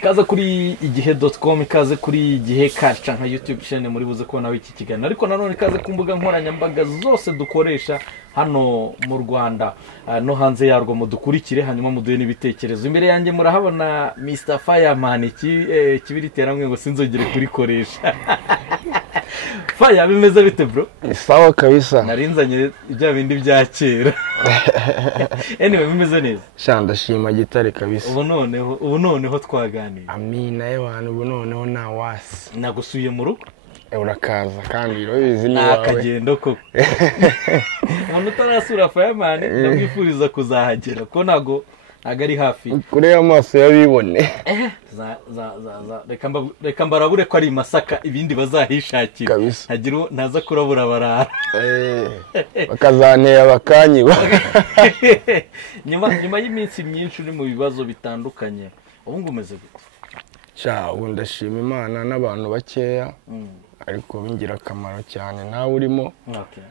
Kaza kuri igihe.com, ikaze kuri igihe culture nka YouTube channel muri buze kubonaho iki kiganiro, ariko nanone ikaze ku mbuga nkoranyambaga zose dukoresha hano mu Rwanda no hanze yarwo, mudukurikire hanyuma muduhe n'ibitekerezo. Imbere yanjye murahabona Mr Fireman, kibiriteramwe ngo sinzogere kurikoresha. Fire bimeze bite bro? Sawa kabisa. Narinzanye ibya bindi bya kera. Anyway bimeze neza. Shanda shima gitare kabisa. Ubu noneho twaganira. Amina y'abantu ubu noneho na wasi. Nagusuye mu rugo. Urakaza kandi urabizi ni wawe. Nakagendo koko. Umuntu utarasura Fireman ndamwifuriza kuzahagera ko nago ari hafi. Kure amaso yabibone. Reka mbarabure ko ari Masaka ibindi bazahishakira. Hagira ntaza kurabura barara. Bakazantera bakanyiba. Nyuma y'iminsi myinshi uri mu bibazo bitandukanye, ubu ngumeze gute? Sha ubu ndashima Imana n'abantu bakeya. Ariko bingira akamaro cyane nawe urimo. Okay.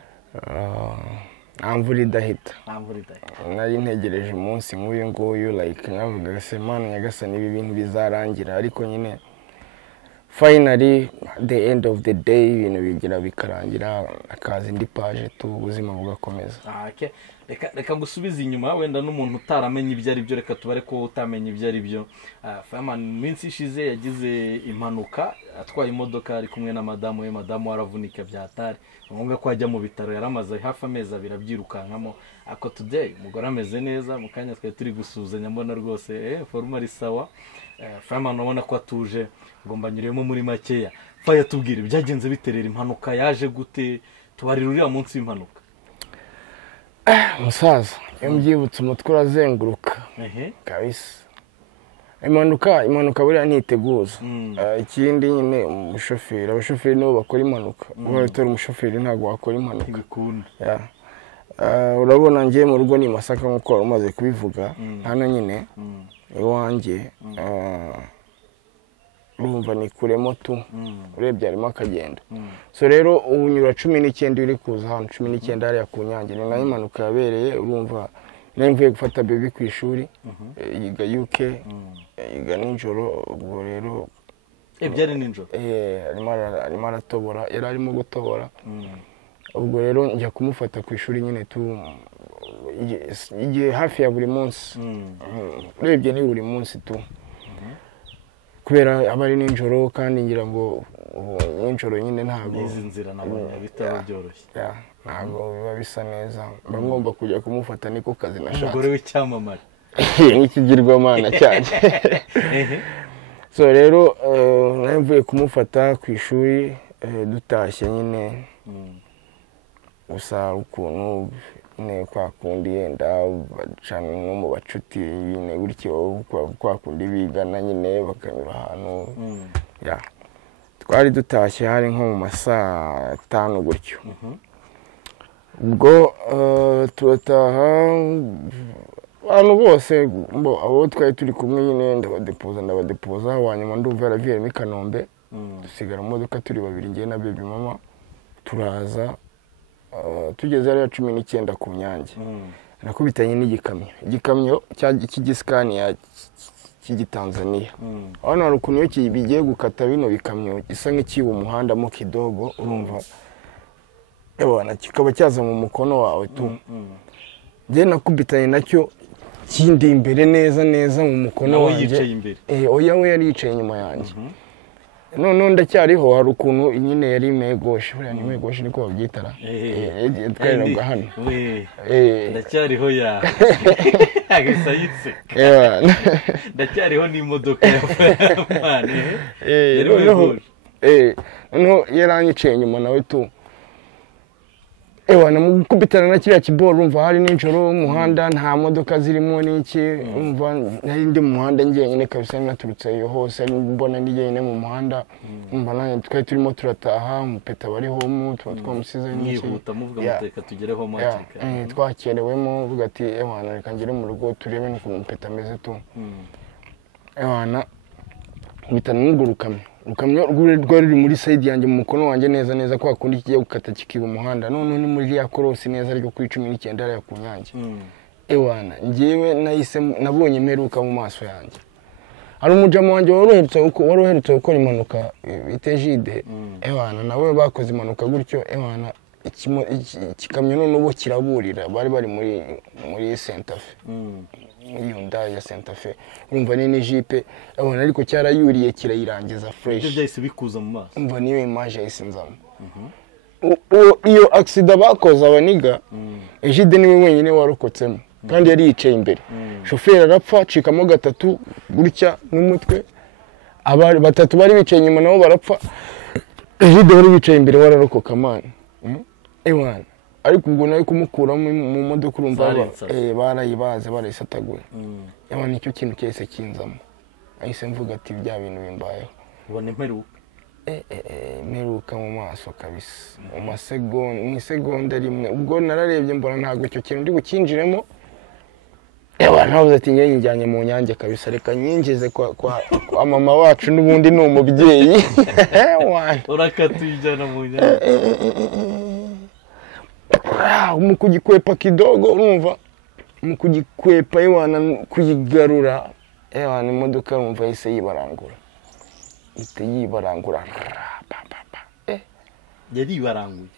Amvura idahita. Amvura idahita. Nari ntegereje umunsi nk'uyu nguyu like navuga se Mana nyagasani ibi bintu bizarangira, ariko nyine finally the end of the day ibintu bigira bikarangira, akazi indi page tu ubuzima bugakomeza. Okay. Reka ngusubize inyuma wenda n'umuntu utaramenye ibyo ari byo, reka tubare ko utamenye ibyo ari byo. Fireman minsi ishize yagize impanuka atwaye imodoka ari kumwe na madamu we, madamu aravunika byatari ngombwa ko ajya mu bitaro, yaramaze hafi amezi abiri abyirukankamo. Ako today umugore ameze neza, mu kanya twe turi gusuzanya mbona rwose forma ari sawa. Fireman ubona ko atuje, ngomba nyiremo muri makeya. Fire tubwire byagenze biterera impanuka yaje gute, tubarira uriya munsi w'impanuka. Musaza yambyibutse umutwe urazenguruka kabisa. Impanuka buriya ntiteguza. Ikindi nyine abashoferi nibo bakora impanuka. Ubatora umushoferi ntago wakora impanuka. Urabona ngiye mu rugo ni Masaka nkuko umaze kubivuga. Hano nyine iwanjye urumva ni kure moto, urebye arimo akagenda. So rero ubunyura 19 uri kuza hano 19 hariya ku Nyange, ni nayo impanuka yabereye. Urumva nari mvuye gufata baby ku ishuri, yiga UK, yiga nijoro. Ubwo rero byari nijoro, arimo aratobora, yari arimo gutobora. Ubwo rero njya kumufata ku ishuri nyine tu igihe hafi ya buri munsi, urebye ni buri munsi tu, kubera abari nijoro kandi ngira ngo nijoro nyine ntago izi nzira nabonye bitaro byoroshye. Ntago biba bisa neza, ngomba kujya kumufata niko kazi nashaka. Umugore w'icyamamare n'ikigirwamana cyane. So rero nari mvuye kumufata ku ishuri, dutashye nyine gusa ukuntu ne kwa kundi yenda bacana no mu bacuti nyine gutyo, kwa kundi bigana nyine bakanyura ahantu. Twari dutashye hari nko mu masaa 5 gutyo. Ubwo turataha abantu bose abo twari turi kumwe nyine ndabadepoza wanyuma ndumva yaraviyemo i Kanombe, dusigara mu modoka turi babiri, ngiye na baby mama. Turaza tugeze ari 19 ku Nyange, nakubitanye n'igikamyo cy'igiskania cy'Igitanzania. Hano hari ukuntu iyo bigiye gukata bino bikamyo gisa nk'ikiba umuhanda mo kidogo, urumva ebana kikaba cyaza mu mukono wawe tu. Je nakubitanye nacyo kindi imbere neza mu mukono wanjye. Oya we yari yicaye inyuma yanjye. None ndacyariho, hari ukuntu nyine yari megoshe, buriya ni megoshe niko babyitara. Twaraga hano. Ndacyariho ya agisayitse. Ndacyariho ni imodoka ya Fireman. No yaranyicaye inyuma nawe tu. Namukubitana na kiriya kiboro, urumva hari nijoro umuhanda nta modoka zirimo n'iki, urumva nari ndi mu muhanda njyenyine kabisa, naturutse iyo hose mbona ndi njyenyine mu muhanda. Urumva nanjye twari turimo turataha, umupeta bari home twamusize n'iki. Mwihuta muvuga muteka tugereho matika. Twakerewemo uvuga ati reka ngere mu rugo turebe nuko umupeta ameze tu. Mpita n'urukamyo. Ukamyo rwari ruri muri side yanjye mu mukono wanjye neza kwa kundi kigiye gukata kikiba umuhanda. None ni muri ya korosi neza ariko kuri 19 hariya ku Nyange. Ngewe nahise nabonye imperuka mu maso yanjye. hari umujama wanjye wari uherutse gukora impanuka bita Jide ewana nawe bakoze impanuka gutyo ewana ikikamyo n'ubu kiraburira bari muri Santa Fe muri Hyundai ya Santa Fe urumva ni Jeep ewana ariko cyarayuriye kirayirangiza fresh ibyo byahise bikuza mu maso umva niyo image yahise nzamo iyo accident bakoze abaniga Jide niwe wenyine warokotsemo kandi yari yicaye imbere shoferi arapfa acikamo gatatu gutya n'umutwe abari batatu bari bicaye inyuma nabo barapfa Jide wari bicaye imbere wararokoka man ewana ariko ubwo nayo kumukura mu modoka urumva barayibaze barayisataguye ewana nicyo kintu cyese kinzamo ahise mvuga ati bya bintu bimbayeho ubone mperuka meruka mu maso kabisa mu segonda rimwe ubwo nararebye mbona ntago icyo kintu ndi bukinjiremo navuze ati njye njyanye mu nyange kabisa reka nyinjize kwa mama wacu n'ubundi ni umubyeyi urakatujyana mu nyange mu kugikwepa kidogo urumva mu kugikwepa ewana kuyigarura ewana imodoka urumva yise yibarangura yibarangura yaribaranguye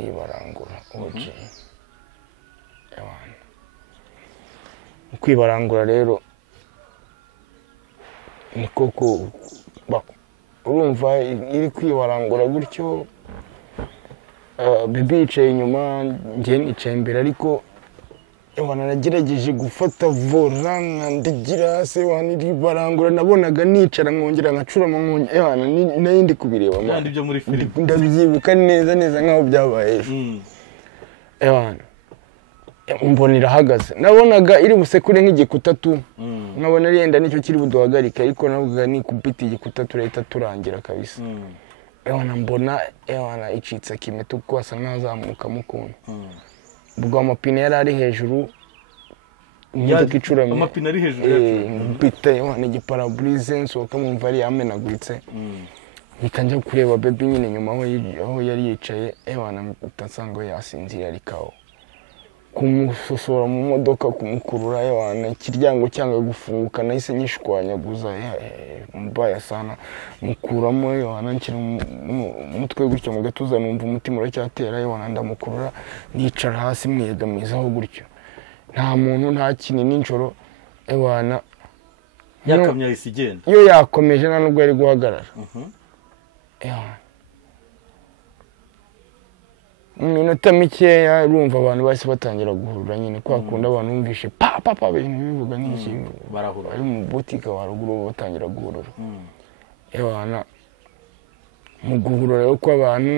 yibarangura oje ewana kwibarangura rero ni koko urumva iri kwibarangura gutyo bibi yicaye inyuma njye nicaye imbere ariko ewana nagerageje gufata vola nkandigira se ewana iribarangura nabonaga nicara nkongera nkacurama ewana nayo ndi kubireba kandi ibyo muri filime ndabyibuka neza nkaho byabaye ejo ewana mbona irahagaze nabonaga iri busekure nk'igikuta tu nkabona yenda nicyo kiri buduhagarika ariko navuga ni kubita igikuta turahita turangira kabisa ewana mbona ewana icitse kimeto kuko asa nkazamuka mukuntu ubwo amapine yari ari hejuru imodoka icuramye amapine ari hejuru bita ewana igiparaburize nsohoka mwumva ari yamenaguritse mpita njya kureba baby nyine nyuma aho yari yicaye ewana nsanga yasinzira arikaho kumusosora mu modoka kumukurura ewana ikiryango cyanga gufunguka nahise nyishwanyaguza mbaya sana mukuramo ewana nkiri umutwe gutyo mu gatuza numva umutima uracyatera ewana ndamukurura nicara hasi mwiyegamizaho gutyo nta muntu nta kintu ninjoro ewana yakamye ahise igenda iyo yakomeje nta nubwo yari guhagarara ewana minota mikeya urumva abantu bahise batangira guhurura nyine kwa kunda abantu bumvishe pa ibintu bivuga n'ikintu barahura ari mu boutique waruguru batangira guhurura ewana mu guhurura rero kw'abantu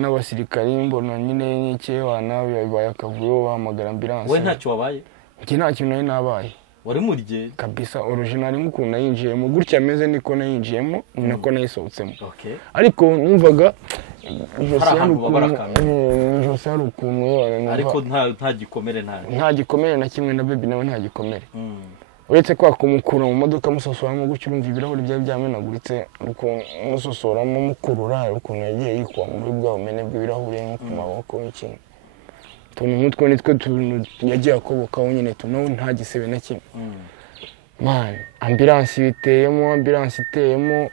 n'abasirikari mbona nyine n'iki ewana bibaye akavuyo bahamagara ambulance we ntacyo wabaye njye nta kintu nari nabaye wari murye kabisa original nk'ukuntu nayinjiyemo gutya ameze niko nayinjiyemo nako nayisohotsemo ariko numvaga Jose hari ukuntu ariko nta gikomere na kimwe na baby nawe nta gikomere uretse kwa kumukura mu modoka musosoramo gutyo urumva ibirahuri byari byamenaguritse uko musosoramo mukurura ukuntu yagiye yikwa muri bwa bumene bw'ibirahuri nko ku maboko n'ikintu tuntu nk'utwo nitwe yagiye akobokaho nyine tunawe nta gisebe na kimwe man ambulance iteyemo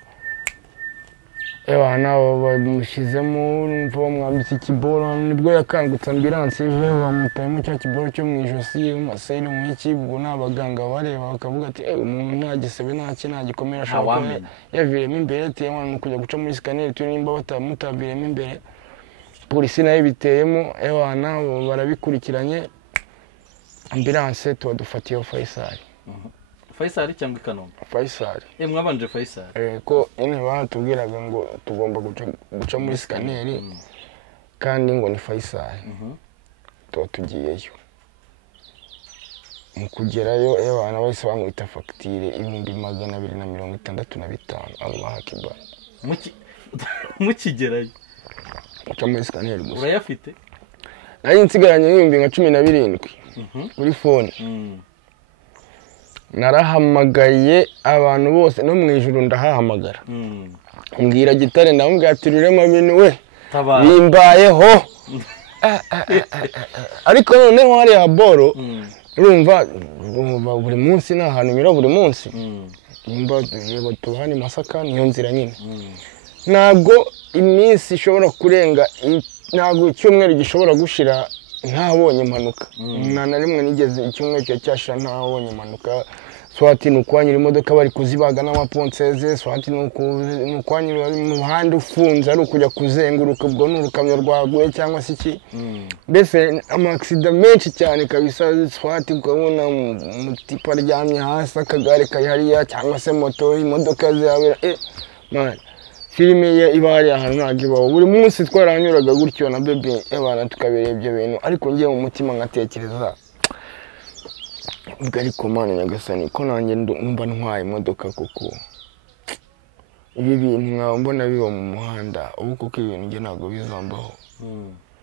ewana bamushizemo urumva bamwambitse ikiboro nibwo yakangutse ambulance ije bamutayemo cya kiboro cyo mu ijosi umaseri mu ikibwo n'abaganga bareba bakavuga ati umuntu nta gisebe nta gikomera ashobora yaviremo imbere ati ewana kujya guca muri scanner turi nimba batamutabiremo imbere polisi nayo biteyemo ewana barabikurikiranye ambulance tuba dufatiyeho Faisal cyangwa Kanombe Faisal mwabanje Faisal ko nyine batubwiraga ngo tugomba guca muri scanner kandi ngo ni Faisal tuba tugiyeyo mu kugerayo ewana bahise bamwita facture 2265 Allah akibar mukigerayo guca muri scanner gusa urayafite nari nsigaranye 17 kuri phone narahamagaye abantu bose no mu ijuru ndahahamagara mbwira Gitare ndamubwira ati Rurema bintu we bimbayeho ariko noneho hari aboro urumva buri munsi nta hantu nyura buri munsi nimba tuba hano i Masaka niyo nzira nyine ntabwo iminsi ishobora kurenga ntabwo icyumweru gishobora gushira ntabonye impanuka nta na rimwe nigeze icyumweru cyo cyashira ntabonye impanuka swati ni ukwanyura imodoka bari kuzibaga n'amaponseze swati ni ukwanyura mu muhanda ufunze ari ukujya kuzenguruka ubwo ni urukamyo rwaguye cyangwa se iki mbese amaksida menshi cyane kabisa swati ukabona umutipa aryamye hasi akagare kari hariya cyangwa se moto imodoka zirabera man filime ye iba hari ahantu ntabwo ibaho buri munsi twaranyuraga gutyo na bebe abana tukabereye ibyo bintu ariko ngiye mu mutima ngatekereza ubwo ariko mana nyagasani ko nanjye numva ntwaye imodoka kuko ibi bintu nkaba mbona biba mu muhanda ubu kuko ibintu njye ntabwo bizambaho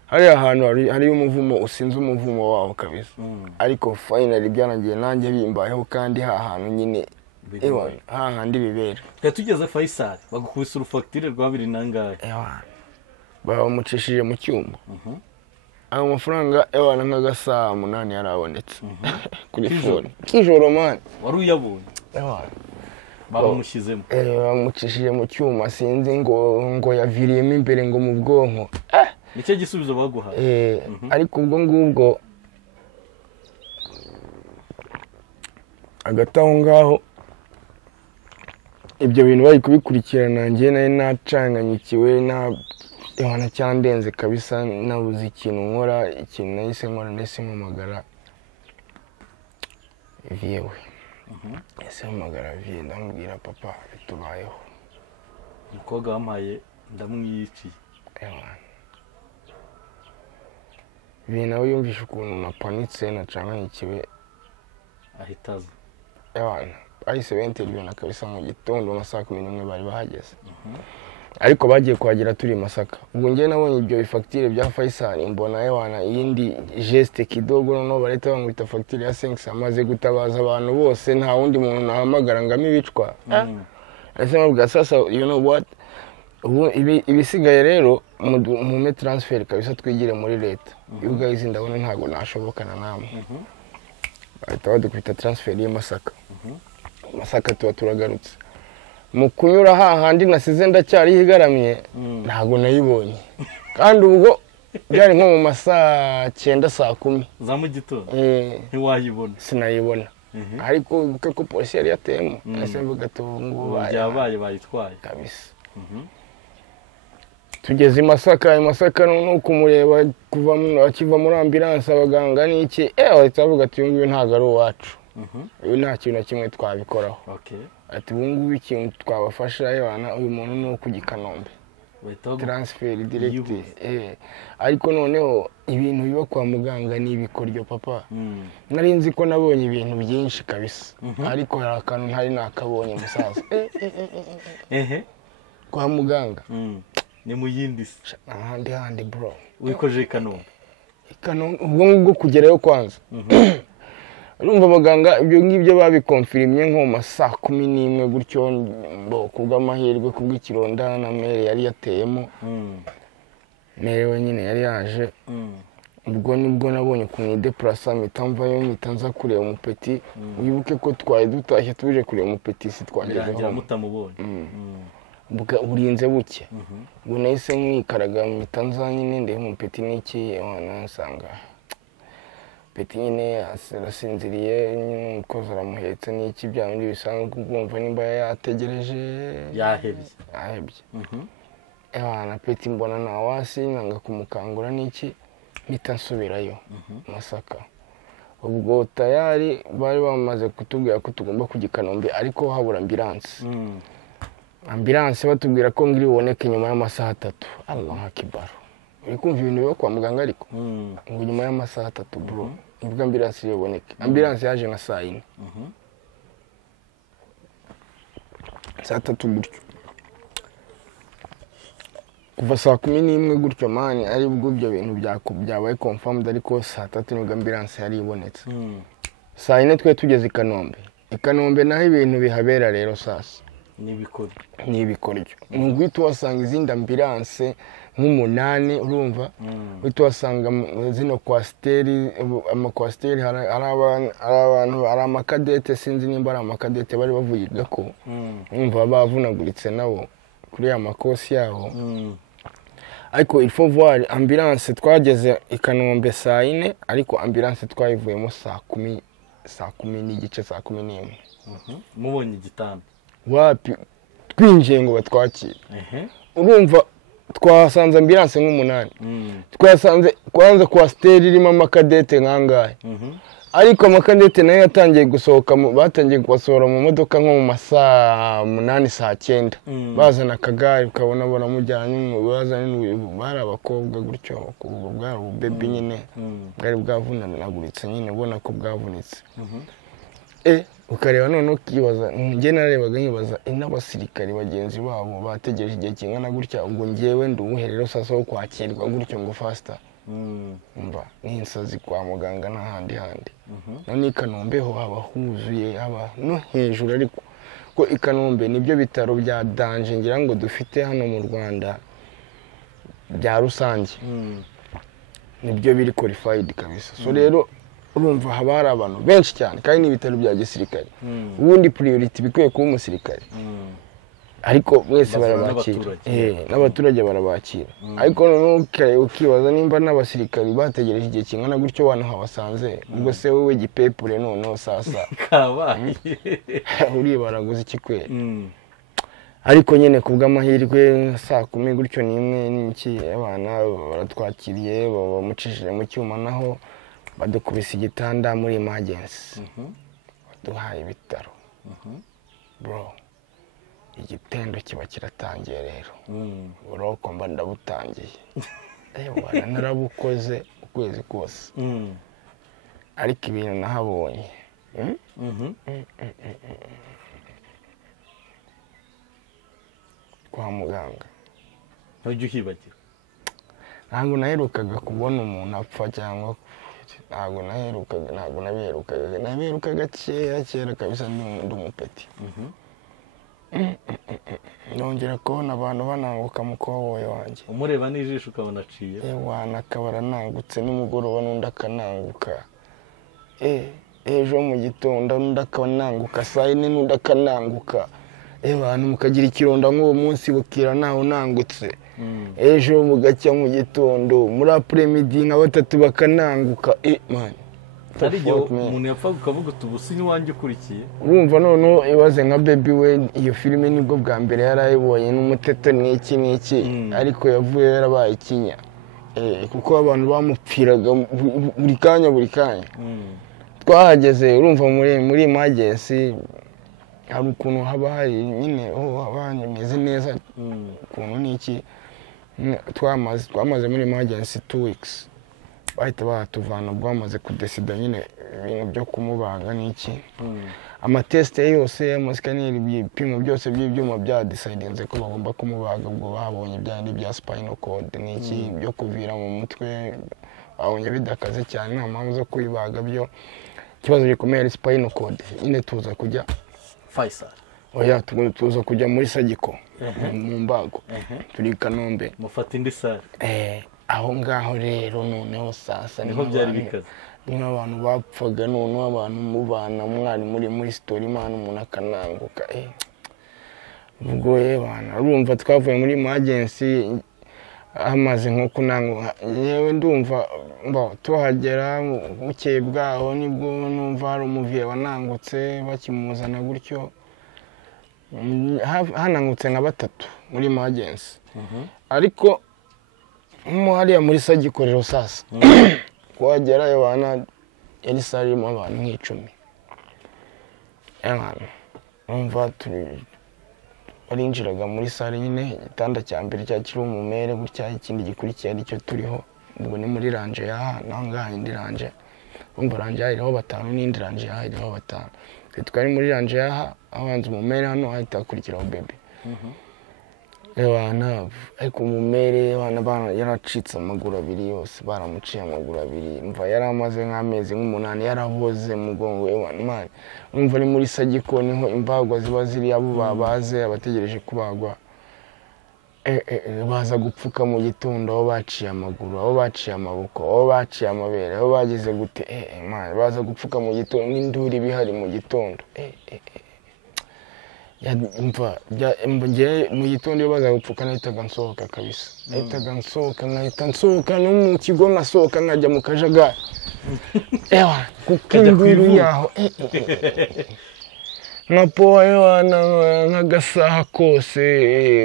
hariya ahantu hari umuvumo usinze umuvumo waho kabisa ariko finally byanagiye nanjye bimbayeho kandi hahantu nyine hahandi bibera tugeze Faisal bagukubise urufagitire rwa 2 nangahe bamucishije mu cyuma ayo mafaranga ewana nk'agasaha 8 yarabonetse kuri phone kijoro man wari uyabonye bamushyizemo bamucishije mu cyuma sinzi ngo yaviriyemo imbere ngo mu bwonko nicyo gisubizo baguhaye ariko ubwo ngubwo hagati aho ngaho ibyo bintu bari kubikurikirana njye nari nacanganyikiwe Yohana cyandenze kabisa nabuze ikintu nkora ikintu nahise nkora ndetse mpamagara viewe ese mpamagara vie ndamubwira papa tubayeho umukobwa wampaye ndamwiyiciye vie nawe yumvishe ukuntu napanitse nacanganyikiwe ahitaza ahise benterview kabisa mu gitondo nka saa 11 bari bahageze ariko bagiye kuhagera turi Masaka ubwo njye nabonye ibyo facture bya Faisal mbona yewana iyindi geste kidogo noneho bareta bamwita facture ya 5 amaze gutabaza abantu bose nta wundi muntu nahamagara ngami bicwa ese mabwa sasa you know what ubu ibisigaye rero mu transfer kabisa twigire muri leta you guys ndabona ntago nashobokana namwe bahita badukubita transfer ya Masaka Masaka tuba turagarutse mu kunyura hahandi nasize ndacyari higaramye ntago nayibonye kandi ubwo byari nko mu masaa 9 saa 10 za mu gitondo ntiwayibona sinayibona ariko kuko polisi yari yatemo ese mvuga ngo byabaye bayitwaye kabisa tugeze i Masaka no kumureba kuva akiva muri ambulance abaganga niki bahita bavuga ati uyu ntago ari uwacu uyu nta kintu na kimwe twabikoraho ati ubungubu ikintu twabafasha yabana uyu muntu no kugikanombe transfer direct ariko noneho ibintu biba kwa muganga ni ibikoryo papa nari nzi ko nabonye ibintu byinshi kabisa ariko hari akantu ntari nakabonye musaza kwa muganga ni mu yindi handi bro wikoje Kanombe ubwo ngubwo kugerayo kwanza urumva abaganga ibyo ngibyo babikonfirimye nko mu saa 11 gutyo kubw'amahirwe kubw'ikironda na mere yari yateyemo mere wenyine yari yaje ubwo nibwo nabonye ku deplasa mitamvayo mitanza kureba umupeti wibuke ko twaye dutashye tubije kureba umupeti si twagezeho mutamubonye burinze buke ubwo nahise nkikaraga mitanza nyine ndebe umupeti n'iki nsanga peti nyine arasinziriye umukozi aramuhetse n'iki bya bindi bisanzwe kumva nimba yategereje yahebye na peti mbona na wasi nanga kumukangura n'iki mpita nsubirayo Masaka ubwo tayari bari bamaze kutubwira ko tugomba kujya i Kanombe ariko habura ambulance batubwira ko ngiri buboneke nyuma y'amasaha 3 Allah akibar uri kumva ibintu biba kwa muganga ariko ngo nyuma y'amasaha 3 bro nibwo ambulance yoboneke ambulance yaje na saa 4 saa 3 gutyo kuva saa 11 gutyo mani ari bwo ibyo bintu byabaye confirmed ariko saa 3 nibwo ambulance yari ibonetse saa 4 twe tugeze i Kanombe naho ibintu bihabera rero sasa ni ibikoryo ni uguhita uhasanga izindi ambulance nk'umunani urumva uhita uhasanga zino kwasiteri amakwasiteri hari abantu hari amakadete sinzi nimba ari amakadete bari bavuga ko urumva bavunaguritse nabo kuri ya makosi yabo ariko il faut voir ambulance twageze i Kanombe saa 4 ariko ambulance twayivuyemo saa 10 n'igice saa 11 mubonye igitanda wapi twinjiye ngo batwakire urumva twasanze ambulance nk'umunani twasanze kwanza kwasiteri irimo amakadete nkangahe ariko amakadete nayo yatangiye gusohoka batangiye kubasohora mu modoka nko mu masaa 8 saa 9 bazana akagare ukabona baramujyanye bazana bari abakobwa gutyo bwari ubebe nyine bwari bwavunanaguritse nyine ubona ko bwavunitse ukareba none ukibaza njye narebaga nkibaza n'abasirikari bagenzi babo bategereje igihe kingana gutya ubwo njyewe ndubuherero sasa wo kwakirwa gutyo ngo faster mba n'insazi kwa muganga n'ahandi none i Kanombe ho haba huzuye haba no hejuru ariko ko i Kanombe nibyo bitaro bya danje ngira ngo dufite hano mu Rwanda bya rusange nibyo biri qualified kabisa so rero urumva haba hari abantu benshi cyane kandi n'ibitaro bya gisirikare ubundi priority bikwiye kuba umusirikare ariko mwese barabakira n'abaturage barabakira ariko none ukibaza nimba n'abasirikari bategereje igihe kingana gutyo abantu habasanze ubwo se wowe gipepure none sasa kabaye uribaraguza iki kwera ariko nyine kubw'amahirwe saa 10 gutyo n'imwe n'iki abana baratwakiriye bamucishije mu cyuma naho badukubise igitanda muri emergency baduhaye ibitaro bro igitendo kiba kiratangiye rero buroko mba ndabutangiye wana narabukoze ukwezi kose ariko ibintu nahabonye kwa muganga ntujye uhibagira ntabwo naherukaga kubona umuntu apfa cyangwa ntabwo nabiherukaga kera kabisa ndi umupeti nongera kubona abantu bananguka mu koboye wanjye umureba n'ijisho ukabona aciye wana akabara nangutse nimugoroba n'undi akananguka ejo mu gitondo n'undi akananguka saa 4 n'undi akananguka abantu mukagira ikironda nk'uwo munsi bukira naho nangutse ejo mugacya mu gitondo muri après-midi nka batatu bakananguka man ari byo umuntu yapfa ukavuga utubusi ni wanjye ukurikiye urumva none ibaze nka baby we iyo filime nibwo bwa mbere yarayibonye n'umuteto n'iki ariko yavuye yarabaye ikinya kuko abantu bamupfiraga buri kanya twahageze urumva muri emergency hari ukuntu haba hari nyine haba hameze neza ukuntu n'iki twamaze muri emergency 2 weeks bahita batuvana bwamaze kudesida nyine ibintu byo kumubaga n'iki amateste yose amasikaneri ibipimo byose by'ibyuma bya decidinze ko bagomba kumubaga ubwo babonye byandi bya spinal cord n'iki byo kuvira mu mutwe babonye bidakaze cyane nta mpamvu zo kuyibaga byo ikibazo gikomeye spinal cord nyine tuza kujya Faisal oya tuza kujya muri Sagiko mu mbago turi Kanombe mufata indi sare aho ngaho rero noneho sasa niho byari bikaze niho abantu bapfaga noneho abantu mubana mwari muri story man umuntu akananguka ubwo bana urumva twavuye muri emergency amaze nko kunanguka yewe ndumva tuhagera bukeye bwaho nibwo numva hari umuviye wanangutse bakimuzana gutyo hanangutse nka batatu muri emergency ariko hariya muri Sagikorero sasa kuhagera abana yari sare irimo abantu nk'icumi umva barinjiraga muri sare nyine igitanda cya mbere cyakiri umumere gutya ikindi gikurikiye aricyo turiho ubwo ni muri ranje yaha naho ngaha indi ranje umva ranje yaha iriho 5 n'indi ranje yaha iriho 5 twari muri ranje yaha abanza umumere hano ahita akurikiraho baby Ewana ariko umumere abana yaracitse amaguru abiri yose baramuciye amaguru abiri mva yari amaze nk'amezi nk'umunani yaraboze mugongo ewana umva ari muri sagiko niho imbagwa ziba ziri abo babaze abategereje kubagwa baza gupfuka mu gitondo aho baciye amaguru aho baciye amaboko aho baciye amabere aho bagize gute baza gupfuka mu gitondo n'induri bihari mu gitondo mu gitondo iyo baza gupfuka nahitaga nsohoka kabisa nahitaga nsohoka no mu kigo nkasohoka nkajya mu kajagari kuko induru yaho nka powa y'abana nk'agasaha kose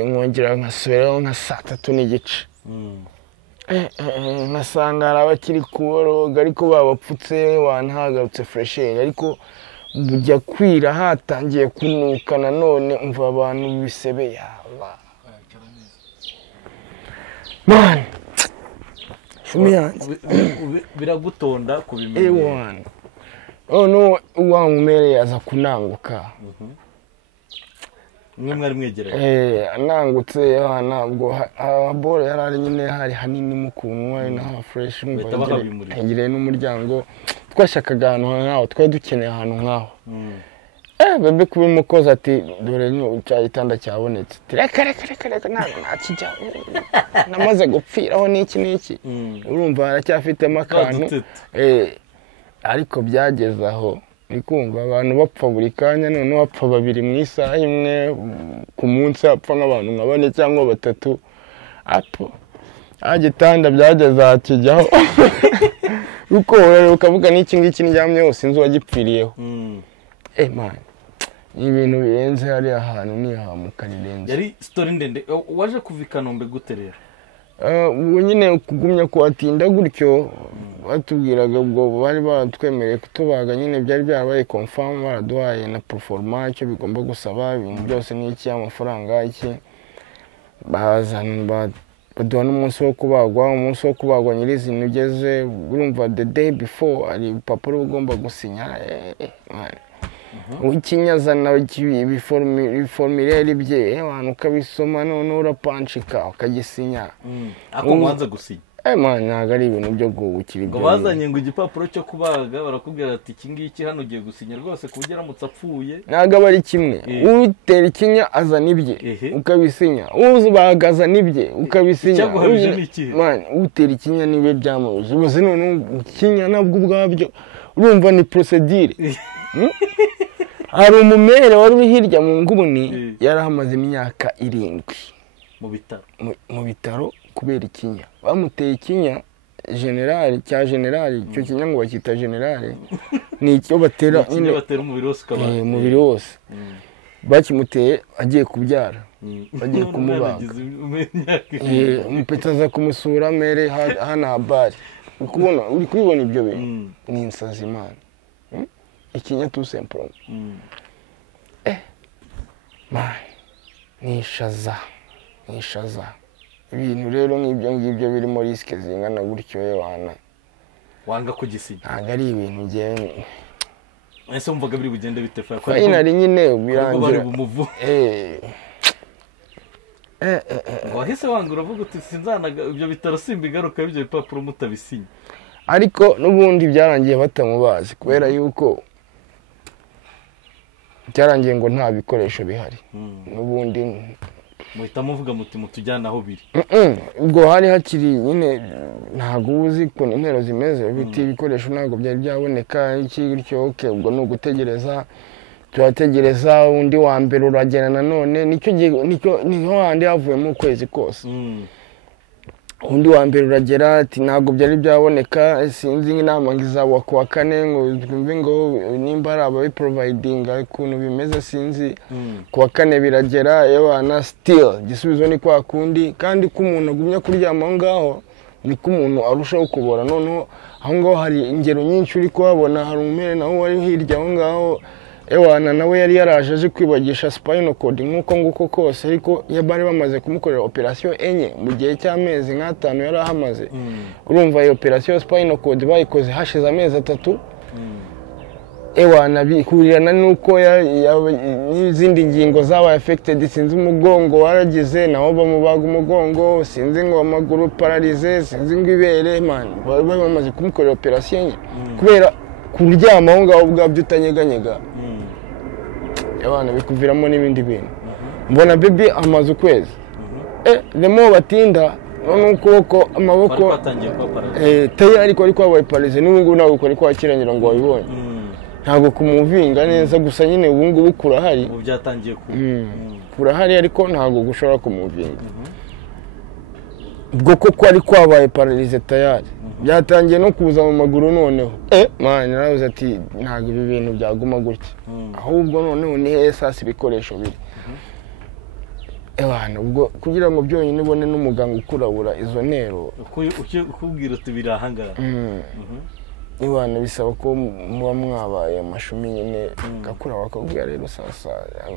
nkongera nkasubiraho nka 3:30 nkasanga hari abakiri kuboroga ariko babapfutse wanahagarutse fresheri ariko bujya kwira hatangiye kunuka nanone umva abantu bisebe yaba man biragutonda kubimenya no wa mumere aza kunanguka mwe mwari mwegeranye anangutse ntabwo abore yarari nyine hari hanini mu kunwa na fresh umva ngire n'umuryango twashakaga ahantu nkaho twari dukeneye ahantu nkaho bebe kubimukoza ati dore ni cyagitanda cyabonetse reka nakijya namaze gupfiraho n'iki urumva aracyafitemo akantu ariko byageze aho nikumva abantu bapfa buri kanya none bapfa babiri mu isaha imwe ku munsi apfa nk'abantu nka 4 cyangwa 3 apo agitanda byageze akijyaho uko ukavuga n'iki ngiki ndyamye hose inzu wagipfiriyeho man ibintu birenze hari ahantu ni hamuka nirenze yari story ndende waje kuva i Kanombe gute rero ubu nyine kugumya kuhatinda gutyo batubwiraga ubwo bari batwemereye kutubaga nyine byari byarabaye confirm baraduhaye na performance icyo bigomba gusaba ibintu byose n'iki amafaranga iki bazana baduha n'umunsi wo kubagwa nyirizina ugeze urumva the day before ari papuro ugomba gusinya ukinyazana ibiformulaire bye abantu ukabisoma none urapanchika ukagisinya ako mwanza gusinya ntabwo ari ibintu byo gukira ngo bazanye ngo igipapuro cyo kubaga barakubwira ati iki ngiki hano ugiye gusinya rwose kuburyo aramutse apfuye ntabwo aba ari kimwe utera ikinya azana ibye ukabisinya uzibagaza n'ibye ukabisinya utera ikinya nibe byamubuze ubuze none ikinya nabwo ubwabyo urumva ni procedure hari umumere wari uri hirya mu ngubuni yarahamaze imyaka 7 mu bitaro kubera ikinya bamuteye ikinya generali cya generali cyo kinya ngo bakita generali ni icyo batera nyine batera umubiri wose bakimuteye agiye kubyara bagiye kumubaga umupeta aza kumusura mere hana habari uri kubibona ibyo bintu ni insazi imana ikinya tout simplement nishaza ibintu rero nk'ibyo ngibyo birimo risike zingana gutyo yewana wanga kugisinya ntabwo ari ibintu ngewe ese wumvaga biri bugende bitefa finally nyine birangira wahise wanga uravuga uti sinzanaga ibyo bitaro simbigaruka ibyo bipapuro mutabisinya ariko n'ubundi byarangiye batamubazi kubera yuko byarangiye ngo nta bikoresho bihari n'ubundi muhita muvuga muti mutujyana aho biri ubwo hari hakiri nyine ntabwo uzi ko intero zimeze biti ibikoresho ntabwo byari byaboneka iki gutyo ubwo ni ugutegereza turategereza undi wa mbere uragera nanone niho handi havuyemo ukwezi kose undi wa mbere uragera ati ntabwo byari byaboneka sinzi inama ngizaba ku wa 4 ngo twumve ngo nimba ari ababiprovidinga ukuntu bimeze sinzi ku wa 4 biragera y'abana still gisubizo ni kwa kundi kandi ko umuntu agumya kuryama aho ngaho niko umuntu arushaho kubora noneho aho ngaho hari ingero nyinshi uri kuhabona hari umere naho wari hirya aho ngaho ewana nawe yari yaraje aje kwibagisha spinal cord nguko kose ariko yabari bamaze kumukorera operation enye mu gihe cy'amezi 5 yari ahamaze urumva iyo operation spinal cord bayikoze hashize amezi 3 ewana bihurirana nuko n'izindi ngingo zabaye affected, sinzi umugongo waragize naho bamubaga umugongo, sinzi ngo amaguru paralize, sinzi ngo ibere man bari bamaze kumukorera operation kubera kuryama aho ngaho ubwabyo utanyeganyega. Ewana bikuviramo n'ibindi bintu. Mbona baby amaze ukwezi remo batinda n'ukuboko amaboko tayari ko ariko wabaye paralize, n'ubungu ntabwo ko kwakiranyira ngo wabibonye ntabwo kumuvinga neza, gusa nyine ubungu kurahari, ubu byatangiye kurahari ariko ntabwo gushobora kumuvinga. Ubwo koko ari kwabaye paralize tayari byatangiye no kuza mu maguru noneho man naravuze ati ntabwo ibi bintu byaguma gutya, ahubwo noneho ni hesasi ibikoresho biri ewana. Ubwo kugira ngo byonyine ubone n'umuganga ukurabura izo ntero ukubwira uti birahangara ewana bisaba ko muba mwabaye amashumi nyine gakura bakabwira rero sasa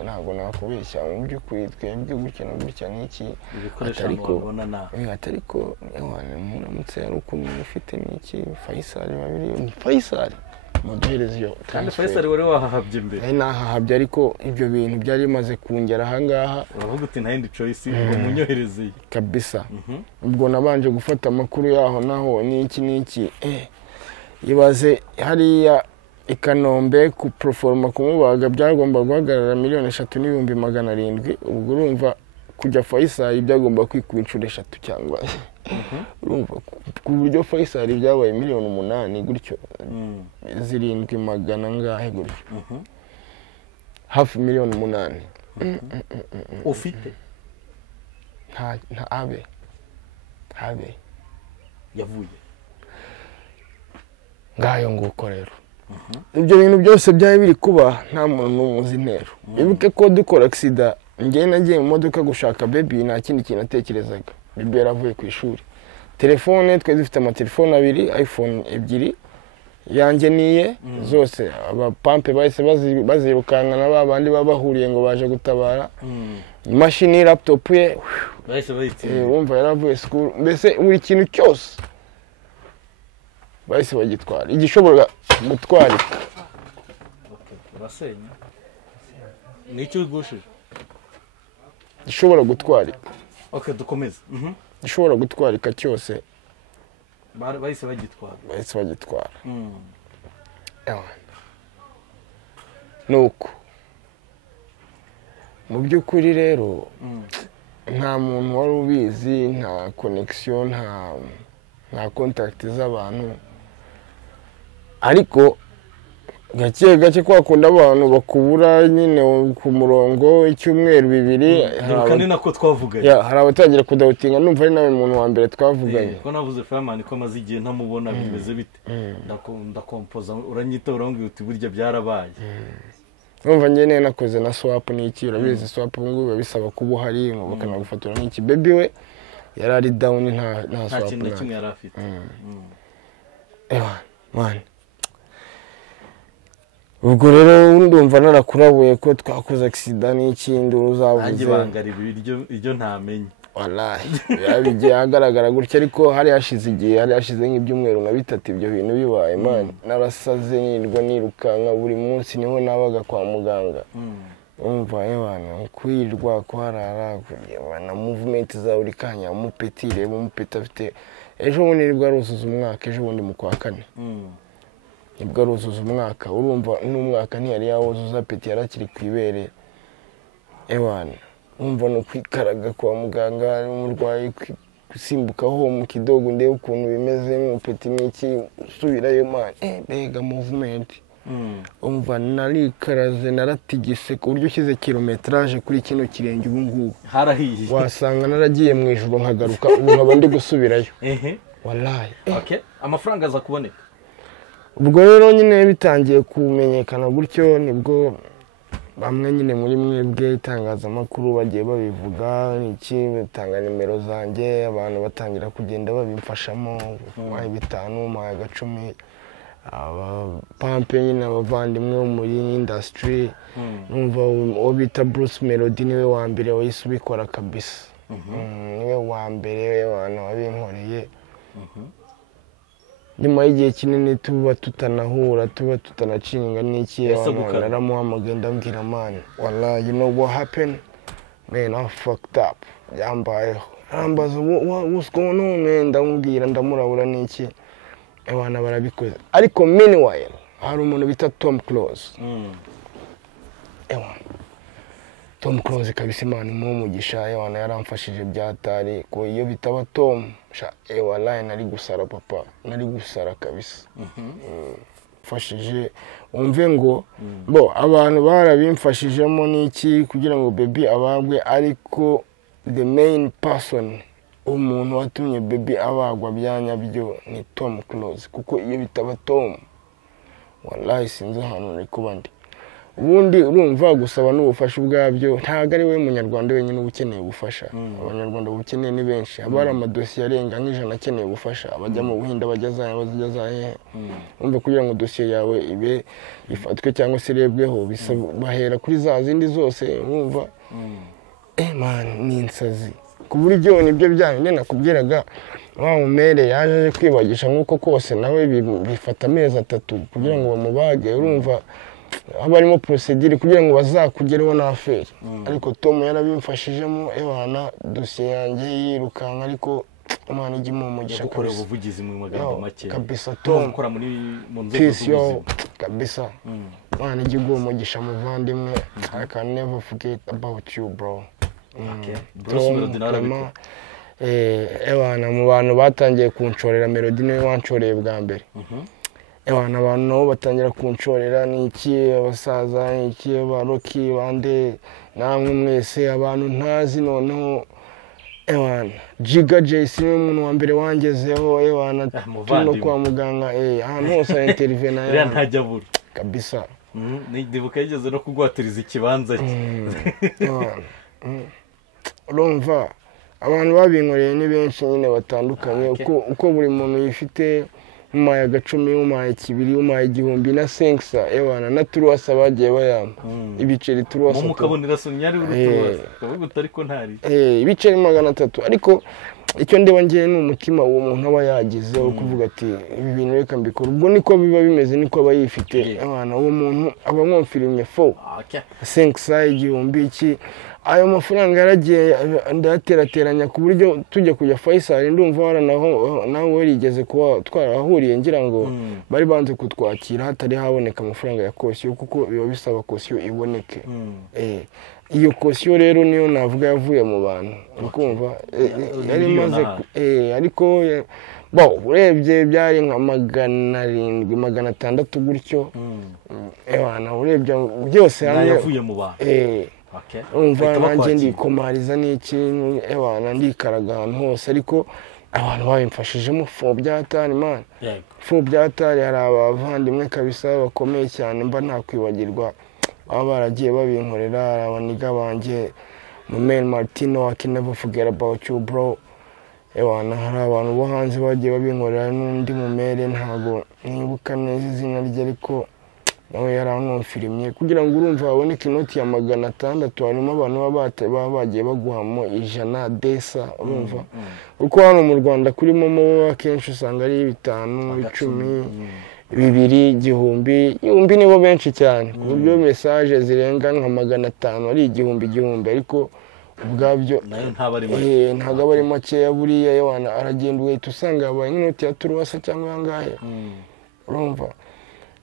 ntabwo nakubeshya mu by'ukuri twebwe gukina gutya n'iki atariko ewana muramutse ari ukuntu ufite n'iki Faisal babiri Faisal muduhereze iyo kandi Faisal wari wahahabye mbere nahahabye, ariko ibyo bintu byari bimaze kungera ahangaha uravuga uti nta yindi choice ngo munyohereze kabisa. Ubwo nabanje gufata amakuru yaho naho n'iki ibaze hariya i Kanombe ku proforma kumubaga byagomba guhagarara $3,700,000. ubwo urumva kujya Faisal byagomba kwikuba inshuro 3 cyangwa urumva ku buryo Faisal byabaye $8,000,000 gutyo 700 ngahe gutyo hafi $8,000,000 ufite nta abe yavuye ngayo nguko rero. Ibyo bintu byose byari biri kuba nta muntu n'umuzi intero. Ibuke ko dukora accident njye nagiye mu modoka gushaka baby, nta kindi kintu atekerezaga. Baby yaravuye ku ishuri, telefone twe dufite amatelefone 2 iPhone 2 yanjye niye zose abapampe bahise bazirukana na babandi babahuriye ngo baje gutabara. Imashini laptop ye bahise bayitse wumva yaravuye school, mbese buri kintu cyose bahise bagitwara igishobora gutwarika. Basenya nicyo gushije gishobora gutwarika. dukomeze. Gishobora gutwarika cyose bahise bagitwara. Nuko mu by'ukuri rero nta muntu wari ubizi, nta connection, nta contact z'abantu, ariko gake kwakunda abantu bakubura nyine ku murongo icyumweru 2 kandi nako twavuganye hari abatangira kudawutinga, numva ari nawe muntu wa mbere twavuganye ko navuze Fireman ko amaze igihe ntamubona bimeze bite ndakompoza uranyita urangiye uti burya byarabaye. Numva njye nakoze na swap n'iki, urabizi swap ngo bisaba kuba hari ngo bakanagufatura n'iki. Baby we yari ari down nta swap kintu na kimwe yari afite. Man ubwo rero ndumva narakurabuye ko twakoze accident n'ikindi uzavuze agibangarira iryo ntamenye wallahi yabigiye agaragara gutya, ariko hari hashize nk'ibyumweru na 3 ibyo bintu bibaye man. Narasaze nirwa nirukanka buri munsi, niho nabaga kwa muganga. Umva yabana kwirwa kwarara na movement za uri kanya umupetire umupeta afite ejo bundi nibwo aruzuza umwaka, ejo bundi mu kwa 4 nibwo aruzuza umwaka. Urumva n'umwaka ntiyari yawuzuza, peti yarakiri kwibere ewana. Umva no kwikaraga kwa muganga umurwayi gusimbukaho mu kidogo ndebe ukuntu bimeze mu peti n'iki subirayo man bega movement. Umva narikaraze naratigise ku buryo ushyize kilometrage kuri kino kirenge ubu ngubu harahiye, wasanga naragiye mu ijuru nkagaruka ubu nkaba ndi gusubirayo wallahi. Amafaranga aza kuboneka ubwo rero nyine bitangiye kumenyekana gutyo, nibwo bamwe nyine muri mwebwe itangazamakuru bagiye babivuga n'iki, batanga nimero zanjye, abantu batangira kugenda babimfashamo, maye 5 maye 10 abapampe nyine abavandimwe bo muri industry. Numva uwo bita Bruce Melody niwe wa mbere wahise ubikora kabisa. niwe wa mbere abantu babinkoreye. nyuma y'igihe kinini tuba tutanahura tuba tutanacinga n'iki naramuhamagaye ndambwira man wallahi you know what happened man I fucked up yambayeho arambaza what's going on man ndamubwira ndamurabura n'iki abana barabikoze ariko meanwhile hari umuntu bita Tom Close Tom Close kabisa Imana umugisha abana yaramfashije byatari ko iyo bitaba Tom wallahi nari gusara papa nari gusara kabisa fashije umve ngo bo abantu barabimfashijemo n'iki kugira ngo baby abagwe ariko the main person umuntu watumye baby abagwa byanya byo ni Tom Close kuko iyo bitaba Tom wallahi sinzi hano ni kubandi ubundi urumva gusaba n'ubufasha ubwabyo ntago ari we munyarwanda wenyine ubukeneye ubufasha abanyarwanda bukeneye ni benshi abari amadosiye arenga nk'ijana akeneye ubufasha abajya mu buhinda bajyazaye umva kugira ngo dosiye yawe ibe ifatwe cyangwa se irebweho bahera kuri za zindi zose urumva man ni insazi ku buryo nibyo byanyine nakubwiraga wa mumere yaje kwibagisha nk'uko kose nawe bifata amezi 3 kugira ngo bamubage urumva abarimo procedure kugira ngo bazakugereho na affaire ariko Tom yarabimfashijemo ebana dosiye yanjye yirukanka ariko Imana igimo umugisha gukora ubuvugizi mu magambo make kabisa Tom gukora mu nzego z'ubuzima kabisa Imana igimo umugisha muvandimwe I can never forget about you bro. Okay. Bruce Melody narabiko ebana mu bantu batangiye kunshorera Melody niwe wanshoreye bwa mbere abantu nabo batangira kunshorera n'iki abasaza n'iki baroki bande namwe mwese abantu ntazi noneho Jiga JC ni umuntu wa mbere wangezeho tuno kwa muganga ahantu hose intervene ya ntajya buri kabisa ndibuka yigeze no kugwatiriza ikibanza cye urumva abantu babinkoreye ni benshi nyine batandukanye uko buri muntu yifite umaye 10 umaye 2 umaye 1000 na 500 na turuwasa bagiye bayamba ibiceri turuwasa mu kabonera sonyari urutuwasa kuvuga utariko ntari ibiceri 300 ariko icyo ndeba ngiye n'umutima uwo muntu aba yagize wo kuvuga ati ibi bintu reka mbikora ubwo niko biba bimeze niko aba yifite abana uwo muntu aba mwumfirimye 500 igihumbi iki ayo mafaranga yaragiye ndaterateranya ku buryo tujya kujya Faisal ndumva naho warigeze kuba twarahuriye ngira ngo bari banze kutwakira hatari haboneka amafaranga ya kosiyo kuko biba bisaba kosiyo iboneke iyo kosiyo rero niyo navuga yavuye mu bantu ukumva yari maze ariko urebye byari nka 700 600 gutyo ebana urebye byose hamwe yavuye mu bantu umva nanjye ndikomariza n'ikintu ebana ndikaraga ahantu hose ariko abantu babimfashijemo fo byatari man fo byatari hari abavandimwe kabisa bakomeye cyane mba ntakwibagirwa baba baragiye babinkorera abaniga banjye Mumen Martino I can never forget about you bro ebana hari abantu bo hanze bagiye babinkorera n'undi mumere ntago nibuka neza izina rye ariko nawe yarankonfirimye kugira ngo urumva baboneke inoti ya 600 harimo abantu baba bagiye baguhamo 100 desa urumva uko hano mu Rwanda kuri momo akenshi usanga ari 5 10 2 igihumbi nibo benshi cyane ku buryo message zirenga nka 500 ari igihumbi ariko ubwabyo nayo ntabari ntago bari make buriya yabana aragenda uhita usanga yabaye inoti ya turuwasa cyangwa yangahe urumva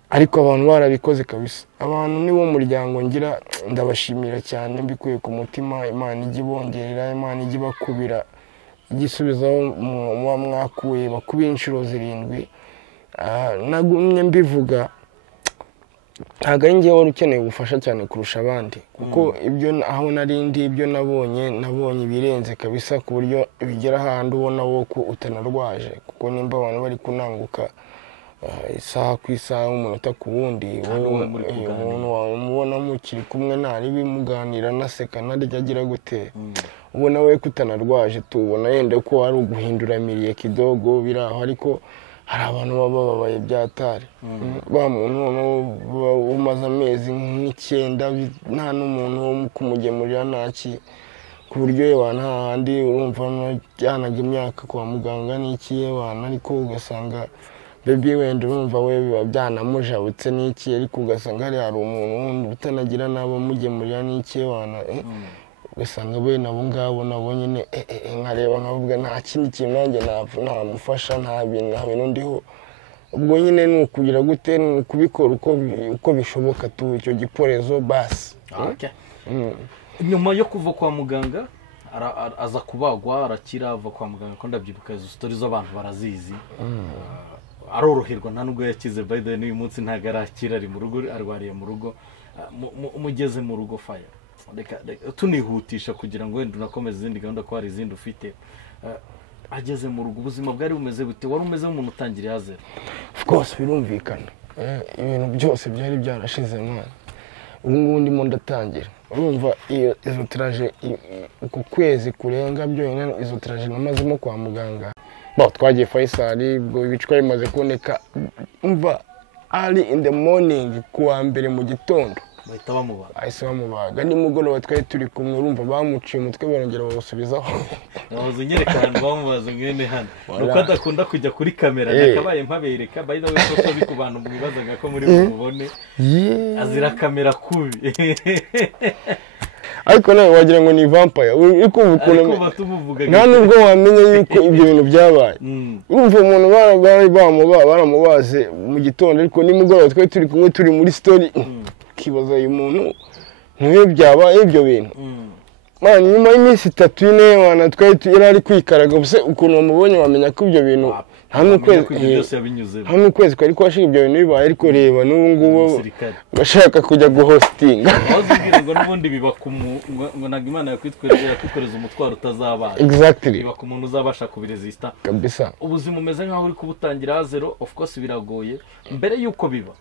ariko abantu barabikoze kabisa abantu niwo muryango ngira ndabashimira cyane mbikuye ku mutima Imana igibongerera Imana igibakubira igisubizaho mu mwakuye bakubiye inshuro 7 nagumye mbivuga ntago ari ngiye wari ukeneye gufasha cyane kurusha abandi kuko ibyo aho narindi ibyo nabonye ibirenze kabisa ku buryo bigera ahandi ubona wo ko utanarwaje kuko nimba abantu bari kunanguka isaha ku isaha umunota ku wundi umuntu wamubona mukiri kumwe ntari bimuganira naseka narya agira gute ubona we kutanarwaje tubona yenda ko ari uguhindura miriye kidogo biraho ariko hari abantu baba babaye byatari ba muntu umaze amezi 9 nta n'umuntu wo kumugemurira naki ku buryo abantu handi urumva najyanaga imyaka kwa muganga n'iki abantu ariko ugasanga baby wenda urumva we biba byanamujabutse n'iki ariko ugasanga hari umuntu utanagira nabo mugemurira n'iki wana ugasanga we nabo ngabo nabo nyine nkareba nkavuga nta kindi kintu nanjye namufasha nta bintu ndiho ubwo nyine ni ukugira gute ni ukubikora uko bishoboka tu icyo giporezo basi. Nyuma yo kuva kwa muganga aza kubagwa arakira ava kwa muganga ko ndabyibuka izo story z'abantu barazizi aroroherwa nta nubwo yakize by the way n'uyu munsi ntago arakira ari mu rugo arwariye mu rugo mugeze mu rugo Fire tunihutisha kugira ngo wenda unakomeze izindi gahunda ko hari izindi ufite ageze mu rugo ubuzima bwari bumeze bute wari umeze nk'umuntu utangiriye hazera of course birumvikana ibintu byose byari byarashize mwana ubu ngubu ndimo ndatangira urumva izo traje uko kwezi kurenga byonyine izo traje namazemo kwa muganga twagiye Faisal ubwo ibicwa bimaze kuboneka umva early in the morning kuwa mbere mu gitondo bahita bamubaga ahise bamubaga nimugoroba twari turi kumwe urumva bamuciye umutwe barongera bawusubizaho nazo nyerekana bamubaza ngene hano nuko adakunda kujya kuri kamera nakabaye mpabereka by the way ko biko bantu mwibazaga ko muri mubone azira kamera kubi ariko nawe wagira ngo ni vampire uriko ubukuna nta nubwo wamenya yuko ibyo bintu byabaye urumva umuntu baramubaze mu gitondo ariko nimugoroba twari turi kumwe turi muri story kibaza uyu muntu ntiwe byabaye ibyo bintu nyuma y'iminsi 3 ine wana twari ari kwikaraga buse ukuntu bamubonye wamenya ko ibyo bintu hano kwezi kwari kwashika ibyo bintu bibaye ariko reba n'ubu ngubu bashaka kujya guhostinga bazubwira ngo n'ubundi biba ngo naga Imana yakwikoreza umutwaro utazabana exactly biba ku muntu uzabasha kubiresista kabisa ubuzima umeze nkaho uri kubutangira zero of course biragoye mbere yuko biba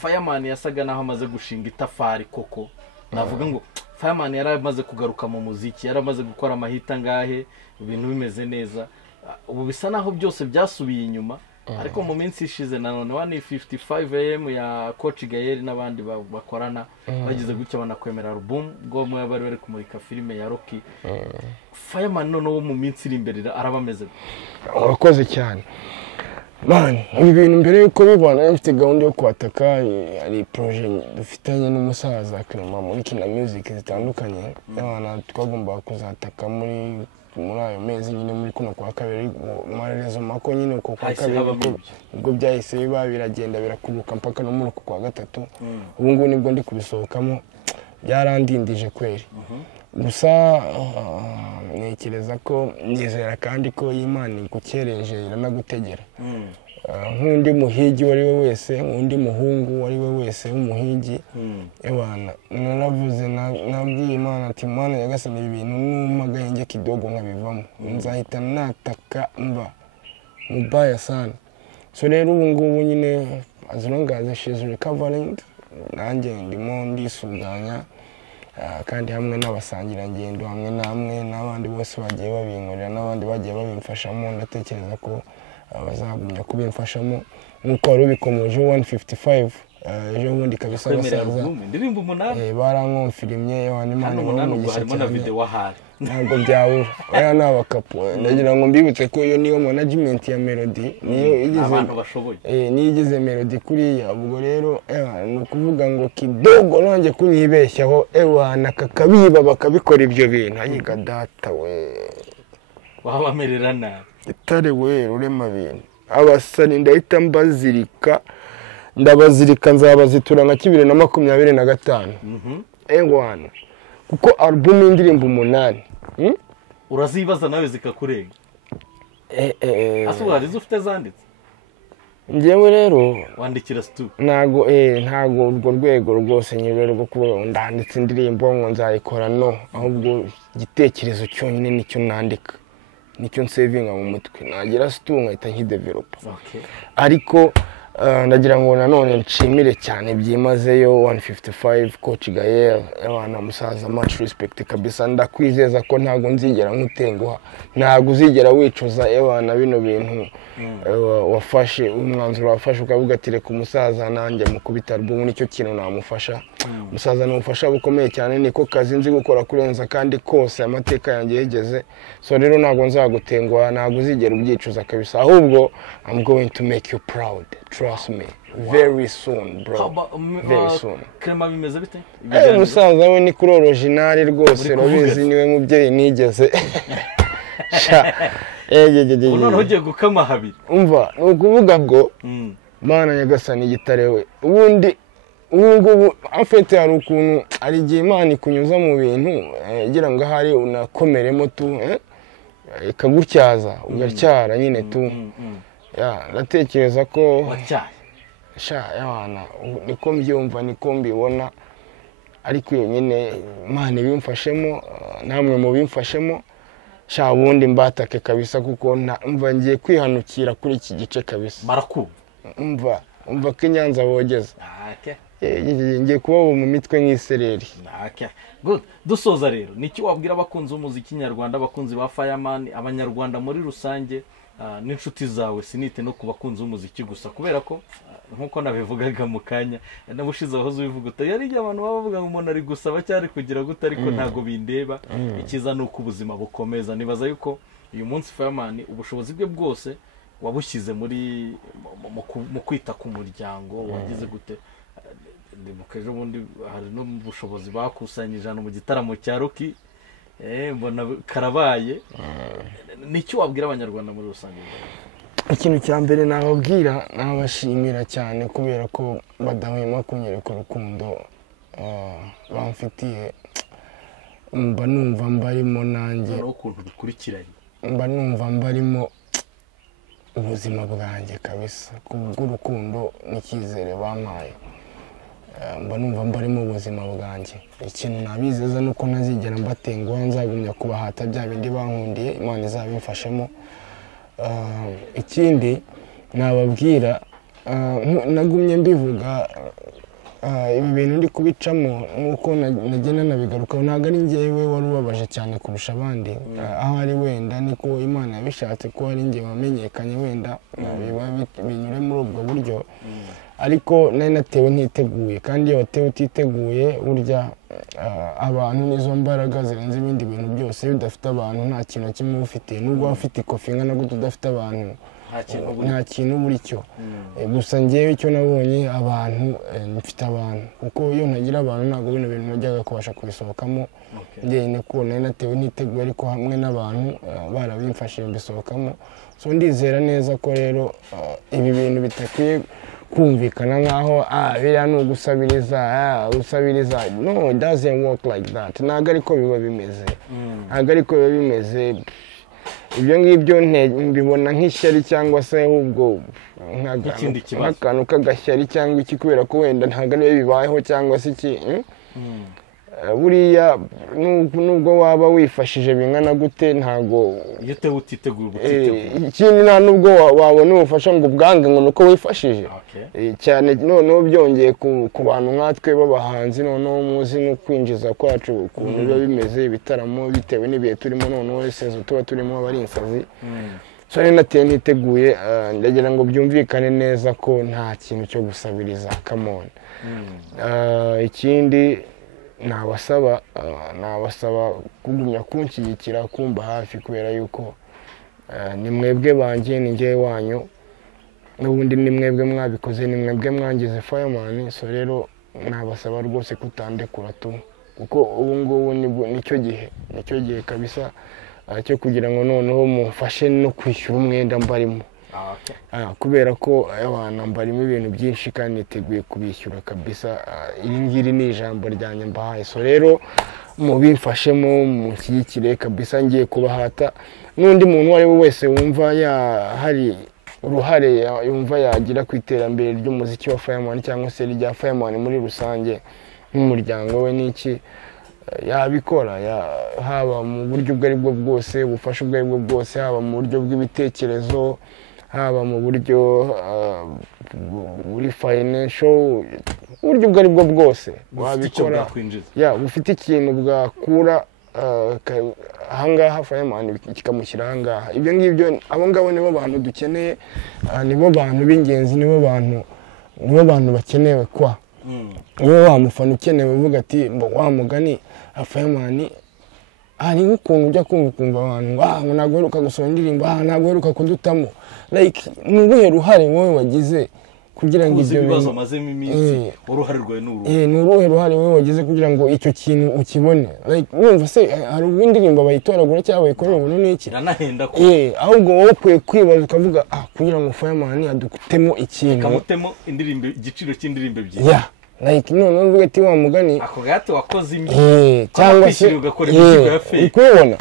Fireman yasaga naho amaze gushinga itafari koko navuga ngo Fireman yaramaze kugaruka mu muziki yaramaze gukora amahita ngahe ibintu bimeze neza ubu bisa naho byose byasubiye inyuma ariko mu minsi ishize nanone 1:55 AM ya Coach Gael n'abandi bakorana bagize gutya banakwemera album ngo mwe bari kumurika filime ya Rocky Fireman none wo mu minsi iri imbere arabameze urakoze cyane man ibi bintu mbere yuko bibana mfite gahunda yo kwataka ari projet dufitanye n'umusaza Clement muri Kina Music zitandukanye y'abana twagomba kuzataka muri ayo mezi nyine muri kuno kwa kabiri mararezo mako nyine uko kwa kabiri ubwo byahise biba biragenda birakubuka mpaka no muri uko kwa gatatu ubu ngubu nibwo ndi kubisohokamo byarandindije kweri gusa nekereza ko nizera kandi ko Imana igukereje iranagutegera nk'undi muhigi wari we wese undi muhungu wari we wese w'umuhigi ebana naravuze nabwiye Imana ati Imana yagasana ibintu n'umagenge kidogo nkabivamo nzahita nataka mba mubaya sana so rero ubu ngubu nyine as long as she's recovering nanjye ndimo ndisuganya kandi hamwe n'abasangira ngendo hamwe namwe n'abandi bose bagiye babinkorera n'abandi bagiye babimfashamo ndatekereza ko bazagumya kubimfashamo nkuko wari ubikomeje 155 ejo bundi kabisa basaza ndirimbo 8 barankomfirimye Imana bamugisha cyane video wahari ntabwo byawura oya nabakapo ndagira ngo mbibutse ko iyo niyo management ya Melody niyo igize abantu bashoboye niyo igize Melody kuriya ubwo rero ni ukuvuga ngo kidogo nanjye kunyibeshyaho nakakabiba bakabikora ibyo bintu ayiga data we wabamerera nabi itare we urema bintu abasani ndahita ndabazirika nzabazitura nka 2025 wana kuko album y'indirimbo 8 urazibaza nawe zikakurenga asubari zufite zanditse ngewe rero wandikira stu ntago urwo rwego rwose nyirero rwo kuba ndanditse indirimbo ngo nzayikora no ahubwo igitekerezo cyonyine nicyo nandika nicyo nsevinga mu mutwe nagira stu nkahita nkidevelopa ariko ndagira ngo nanone nshimire cyane byimazeyo 155 coach Gael abana musaza much respect kabisa ndakwizeza ko ntago nzigera nkutenguha ntago uzigera wicuza abana bino bintu wafashe umwanzuro wafashe ukavuga ati reka umusaza nanjye mukubita album nicyo kintu namufasha umusaza n'umufasha bukomeye cyane niko kazi nzi gukora kurenza kandi kose amateka yanjye yegeze so rero ntago nzagutenguha ntago uzigera ubyicuza kabisa ahubwo I'm going to make you proud trust me very soon bro very soon Clement bimeze bite umusaza we ni kuri original rwose robizi niwe mubyeyi nigeze unono ugiye gukama habiri umva nukuvuga ngo mana nyagasani igitare we ubundi ubu afite hari ukuntu ari igihe Imana ikunyuza mu bintu igira ngo ahari unakomeremo tu ikagutyaza ugacyara nyine tu ndatekereza ko y'abana niko mbyumva niko mbibona ariko nyine Imana ibimfashemo namwe mu bimfashemo ubundi mbatake kabisa kuko mva ngiye kwihanukira kuri iki gice kabisa maraku umva ko Nyanza bogeza ngiye kuba mu mitwe nk'isereri good dusoza rero niki wabwira abakunzi b'umuziki nyarwanda abakunzi ba Fireman abanyarwanda muri rusange n'inshuti zawe sinite no kubakunzi b'umuziki gusa kubera ko nkuko nabivugaga mu kanya nabushize aho ubivuga yari abantu bavuga ngo umuntu ari gusaba cyari kugira gute ariko ntago bindeba ikiza nuko ubuzima bukomeza nibaza yuko uyu munsi Fireman ubushobozi bwe bwose wabushyize muri mu kwita ku muryango wagize gute ndibukeje ubundi hari no bushobozi bakusanyije hano mu gitaramo cya Rocky mbona karabaye nicyo wabwira abanyarwanda muri rusange ikintu cya mbere nababwira nabashimira cyane kubera ko badahwema kunyereka urukundo bamfitiye mba numva mbarimo nanjye ukuntu bikurikiranye mba numva mbarimo ubuzima bwanjye kabisa kubw'urukundo n'icyizere bampaye mba numva mbarimo ubuzima bwanjye ikintu nabizeza nuko ntazigera mbatenguha nzagumya kubahata bya bindi bankundiye Imana izabimfashemo ikindi nababwira nagumye mbivuga ibi bintu ndi kubicamo nuko nagenda nabigarukaho ntabwo ari njyewe wari ubabaje cyane kurusha abandi aho ari wenda niko Imana yabishatse ko ari njye wamenyekanye wenda binyure muri ubwo buryo ariko nari natewe ntiteguye kandi iyo watewe utiteguye burya abantu nizo mbaraga zirenze ibindi bintu byose bidafite abantu nta kintu kimwe ufite nubwo waba ufite ikofi ingana gute udafite abantu nta kintu buri cyo gusa njyewe icyo nabonye abantu mfite abantu kuko iyo ntagira abantu ntabwo bino bintu najyaga kubasha kubisohokamo njyewe ko nari natewe ntiteguye ariko hamwe n'abantu barabimfashije mbisohokamo so ndizera neza ko rero ibi bintu bitakwiye kumvikana nkaho biriya ni ugusabiriza usabiriza no it doesn't work like that ntabwo ariko biba bimeze ntabwo ariko biba bimeze ibyo ngibyo mbibona nk'ishyari cyangwa se ahubwo nk'akantu k'agashyari cyangwa iki kubera ko wenda ntabwo ariyo bibayeho cyangwa se iki buriya nubwo waba wifashije bingana gute ntago iyo tewe utiteguye ubutiteguye ikindi nta nubwo wabona ubufasha ngo ubwange ngo nuko wifashije cyane noneho byongeye ku bantu nkatwe b'abahanzi noneho muzi no kwinjiza kwacu ukuntu biba bimeze ibitaramo bitewe n'ibihe turimo noneho sezo tuba turimo aba ari insazi so rero nateye ntiteguye ndagira ngo byumvikane neza ko nta kintu cyo gusabiriza come on ikindi nabasaba kugumya kunshyigikira kumba hafi kubera yuko ni mwebwe banjye ni njyewe wanyu n'ubundi ni mwebwe mwabikoze ni mwebwe mwangize Fireman so rero nabasaba rwose kutandekura tu kuko ubu ngubu nicyo gihe kabisa cyo kugira ngo noneho mufashe no kwishyura umwenda mbarimo kubera ko abana mbarimo ibintu byinshi kandi niteguye kubishyura kabisa iri ngiri ni ijambo ryanjye mbahaye so rero mubimfashemo mushyigikire kabisa ngiye kubahata n'undi muntu uwo ari we wese wumva hari uruhare yumva yagira ku iterambere ry'umuziki wa Fireman cyangwa se rya Fireman muri rusange nk'umuryango we n'iki yabikora haba mu buryo ubwo ari bwo bwose ubufasha ubwo ari bwo bwose haba mu buryo bw'ibitekerezo haba mu buryo buri financial, uburyo ubwo ari bwo bwose wabikora, bufite ikintu bwakura ahangaha Fireman kikamushyira ahangaha. Ibyo ngibyo abo ngabo nibo bantu dukeneye, nibo bantu b'ingenzi, nibo bantu bakenewe kwa wowe wamufana ukenewe uvuga ati wa mugani Fireman hari nk'ukuntu ujya kumva abantu ngo ntabwo uheruka gusohora indirimbo, ntabwo uheruka kudutamo, like ni uruhe ruhare wowe wagize kugira ngo ibyo bibazo mazemo iminsi uruhare rwawe ni uruhe ruhare wowe wagize kugira ngo icyo kintu ukibone, like wumva se hari indirimbo bayitoragura cyangwa bayikorera ubuntu n'iki ranahenda ko ahubwo wowe ukwiye kwibaza ukavuga kugira ngo Fireman adutemo ikintu, akamutemo indirimbo, igiciro cy'indirimbo ebyiri, like none uvuga ati wa mugani ako gato wakoze imbi cyangwa se ugakora imizigo ya fake ukubona,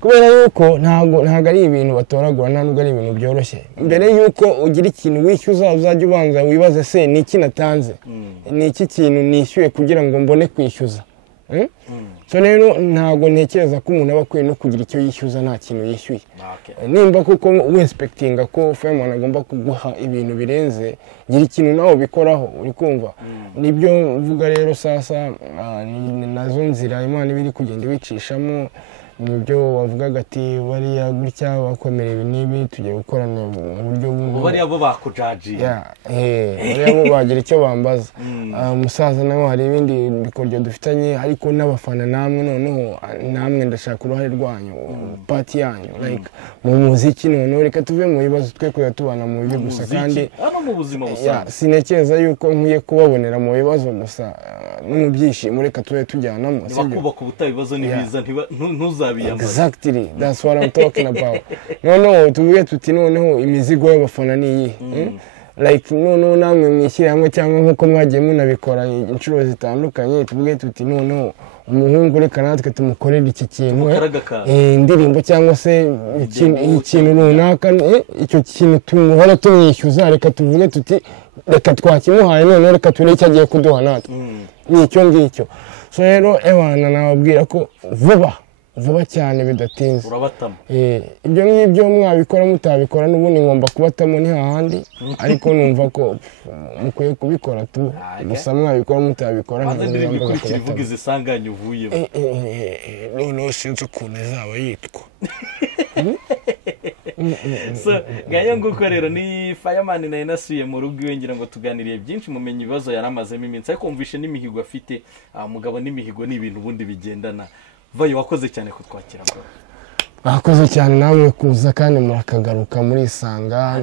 kubera yuko ntago ari ibintu batoragura, ntabwo ari ibintu byoroshye. Mbere yuko ugira ikintu wishyuza uzajya ubanza wibaze se ni iki natanze, ni iki kintu nishyuye kugira ngo mbone kwishyuza. So rero ntago ntekereza ko umuntu aba akwiye no kugira icyo yishyuza nta kintu yishyuye. Nimba kuko we-expectinga ko Fireman agomba kuguha ibintu birenze, gira ikintu nawe bikoraho, uri kumva. Nibyo mvuga rero sasa, nazo nzira Imana ibiri kugenda ibicishamo, nibyo wavugaga ati bariya gutya bakomera ibi n'ibi tugiye gukorana mu buryo bumwe, bariya bo bakujajiye, bariya bo bagira icyo bambaza. Umusaza nawe hari ibindi bikorwa dufitanye, ariko n'abafana namwe, noneho namwe ndashaka uruhare rwanyu, pati yanyu, like mu muziki. Noneho reka tuve mu bibazo twe kujya tubana mu bibi gusa, kandi mu buzima busanzwe sintekereza yuko nkwiye kubabonera mu bibazo gusa, no mu byishimo reka tube tujyanamo. Bakubaka ubutabibazo n'ibiza ntuzabiyambaza. Exactly, that's what I'm talking about. Noneho tuvuge tuti noneho imizigo y'abafana ni iyi, like noneho namwe mwishyire hamwe, cyangwa nk'uko mwagiye munabikora inshuro zitandukanye, tuvuge tuti noneho umuhungu reka natwe tumukorera iki kintu, indirimbo cyangwa se ikintu runaka, icyo kintu tumuhora tumwishyuza, reka tuvuge tuti reka twakimuhaye, noneho reka turebe icyo agiye kuduha natwe, ni icyo ngicyo. So rero ebana nababwira ko vuba cyane bidatinze urabatamo. Ibyo ngibyo mwabikora mutabikora n'ubundi ngomba kubatamo ni hahandi, ariko numva ko mukwiye kubikora tu, gusa mwabikora mutabikora ntabwo ndirimbo ikurikira ivuga izisanganye uvuyemo. Noneho sinzi ukuntu izaba yitwa. So ngayo nguko rero ni Fireman nayo nasuye mu rugo iwe, ngira ngo tuganiriye byinshi, mumenye ibibazo yaramazemo iminsi, ariko kumvishe n'imihigo afite. Umugabo n'imihigo ni ibintu ubundi bigendana. Vayo wakoze cyane kutwakira bro. Bakoze cyane namwe kuza kandi murakagaruka muri Isanga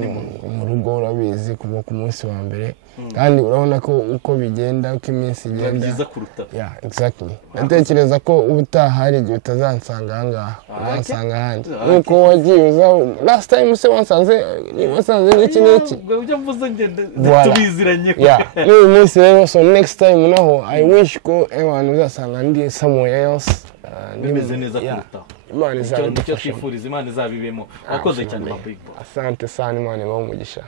mu rugo, urabizi kuva ku munsi wa mbere, kandi urabona ko uko bigenda, uko iminsi igenda byiza kuruta. Exactly. Natekereza ko ubutaha hari igihe utazansanga ahangaha, uzansanga ahandi nuko wagiye uza last time se wasanze n'iki n'iki, ujya mvuze ngende tubiziranye ko uyu munsi rero. So next time naho I wish ko abantu uzasanga ndi somewhere else bimeze neza kuruta. Imana izabidufasha. Icyo twifuriza Imana izabibemo. Wakoze cyane Big Boss. Asante sana, Imana ibahe umugisha.